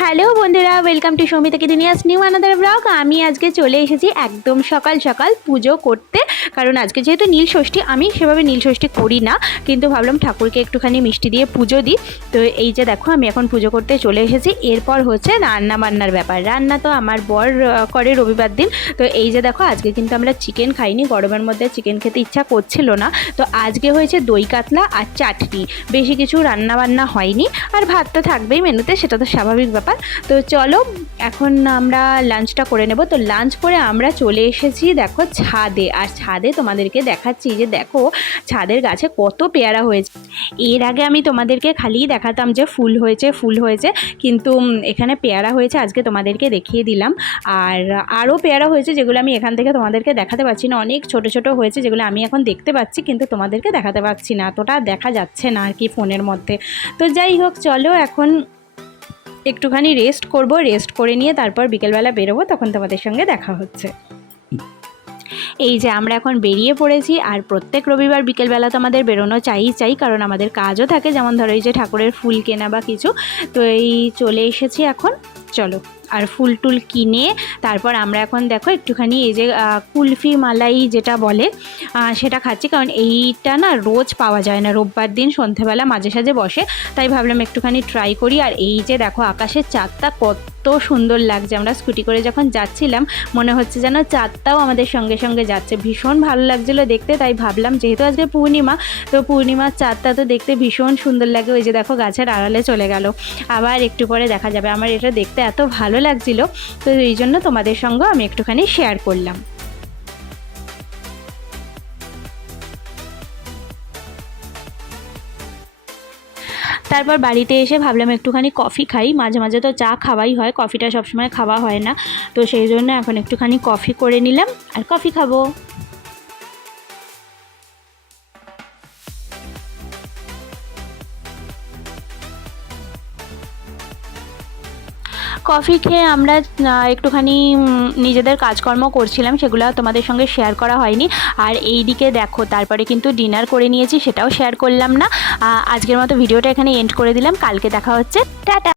Hello বন্ধুরা welcome to Soumita কিদিনিয়াস new another blog আমি আজকে চলে এসেছি একদম সকাল সকাল পুজো করতে। কারণ আজকে যেহেতু নীল ষষ্ঠী, আমি সেভাবে নীল ষষ্ঠী করি না। কিন্তু ভাবলাম ঠাকুরকে একটুখানি মিষ্টি দিয়ে পুজো দিই। তো এই যে দেখো, আমি এখন পুজো করতে চলে এসেছি। এরপর হচ্ছে রান্না বান্নার ব্যাপার। রান্না তো আমার বর করে রবিবার দিন। তো এই যে দেখো, আজকে কিন্তু আমরা চিকেন খাইনি। গরমের মধ্যে চিকেন খেতে ইচ্ছা করছিল না। তো আজকে হয়েছে দই কাতলা আর চাটনি। বেশি কিছু রান্না বান্না হয়নি। আর ভাত তো থাকবেই মেনুতে, সেটা তো স্বাভাবিক ব্যাপার। তো চলো, এখন আমরা লাঞ্চটা করে নেব। তো লাঞ্চ করে আমরা চলে এসেছি, দেখো, ছাদে। আর ছাদে তোমাদেরকে দেখাচ্ছি যে, দেখো, ছাদের গাছে কত পেয়ারা হয়েছে। এর আগে আমি তোমাদেরকে খালি দেখাতাম যে, ফুল হয়েছে ফুল হয়েছে। কিন্তু এখানে পেয়ারা হয়েছে, আজকে তোমাদেরকে দেখিয়ে দিলাম। আর আরও পেয়ারা হয়েছে, যেগুলো আমি এখান থেকে তোমাদেরকে দেখাতে পারছি না। অনেক ছোট ছোট হয়েছে, যেগুলো আমি এখন দেখতে পাচ্ছি, কিন্তু তোমাদেরকে দেখাতে পারছি না। এতটা দেখা যাচ্ছে না আর কি ফোনের মধ্যে। তো যাই হোক, চলো এখন একটুখানি রেস্ট করব রেস্ট করে নিয়ে তারপর বিকেলবেলা বেরোবো তখন তোমাদের সঙ্গে দেখা হচ্ছে। এই যে আমরা এখন বেরিয়ে পড়েছি, আর প্রত্যেক রবিবার বিকেলবেলা তো আমাদের বেরোনো চাই চাই, কারণ আমাদের কাজও থাকে, যেমন ধরো এই যে ঠাকুরের ফুল কেনা বা কিছু। তো এই চলে এসেছি এখন, চলো। আর ফুল টুল কিনে, তারপর আমরা এখন দেখো একটুখানি এই যে কুলফি মালাই যেটা বলে সেটা খাচ্ছি, কারণ এইটা না রোজ পাওয়া যায় না। রোববার দিন সন্ধেবেলা মাঝে সাঝে বসে, তাই ভাবলাম একটুখানি ট্রাই করি। আর এই যে দেখো আকাশের চাঁদটা কত সুন্দর লাগছে। আমরা স্কুটি করে যখন যাচ্ছিলাম, মনে হচ্ছে যেন চাঁদটাও আমাদের সঙ্গে সঙ্গে যাচ্ছে। ভীষণ ভালো লাগছিল দেখতে, তাই ভাবলাম যেহেতু আজকে পূর্ণিমা, তো পূর্ণিমার চাঁদটা তো দেখতে ভীষণ সুন্দর লাগে। ওই যে দেখো গাছের আড়ালে চলে গেল। আবার একটু পরে দেখা যাবে। আমার এটা দেখতে এত ভালো লাগছিল। তো এই জন্য তোমাদের সঙ্গে আমি একটুখানি শেয়ার করলাম। তারপর বাড়িতে এসে ভাবলাম একটুখানি কফি খাই। মাঝে মাঝে তো চা খাওয়াই হয়, কফিটা সবসময় খাওয়া হয় না। তো সেই জন্য এখন একটুখানি কফি করে নিলাম, আর কফি খাব। কফি খেয়ে আমরা একটুখানি নিজেদের কাজকর্ম করছিলাম, সেগুলো তোমাদের সঙ্গে শেয়ার করা হয়নি। আর এই দিকে দেখো, তারপরে কিন্তু ডিনার করে নিয়েছি, সেটাও শেয়ার করলাম না। আজকের মতো ভিডিওটা এখানে এন্ড করে দিলাম। কালকে দেখা হচ্ছে। টাটা!